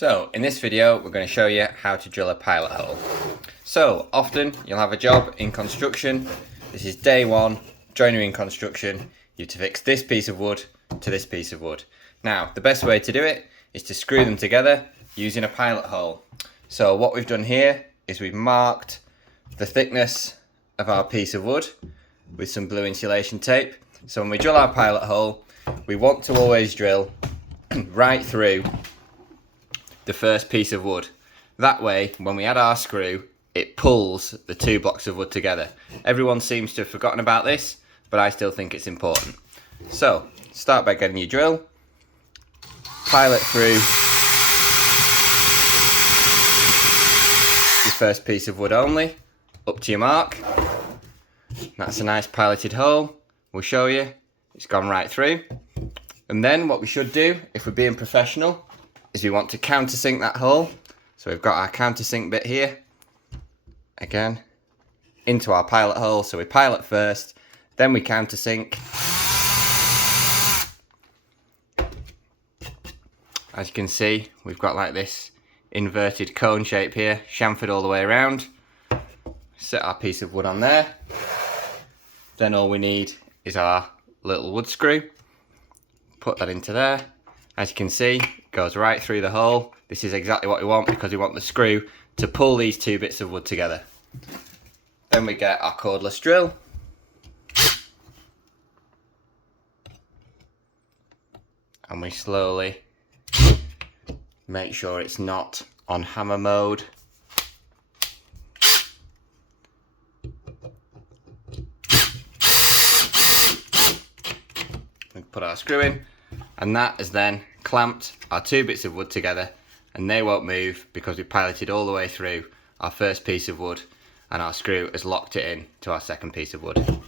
So in this video we're going to show you how to drill a pilot hole. So often you'll have a job in construction. This is day one, joinery in construction. You have to fix this piece of wood to this piece of wood. Now the best way to do it is to screw them together using a pilot hole. So what we've done here is we've marked the thickness of our piece of wood with some blue insulation tape. So when we drill our pilot hole, we want to always drill right through the first piece of wood. That way, when we add our screw, it pulls the two blocks of wood together. Everyone seems to have forgotten about this, but I still think it's important. So, start by getting your drill, pilot through your first piece of wood only, up to your mark. That's a nice piloted hole. We'll show you. It's gone right through. And then what we should do, if we're being professional, is we want to countersink that hole. So we've got our countersink bit here, again, into our pilot hole. So we pilot first, then we countersink. As you can see, we've got like this inverted cone shape here, chamfered all the way around. Set our piece of wood on there. Then all we need is our little wood screw. Put that into there. As you can see, it goes right through the hole. This is exactly what we want because we want the screw to pull these two bits of wood together. Then we get our cordless drill. And we slowly make sure it's not on hammer mode. We put our screw in, and that has then clamped our two bits of wood together, and they won't move because we piloted all the way through our first piece of wood and our screw has locked it in to our second piece of wood.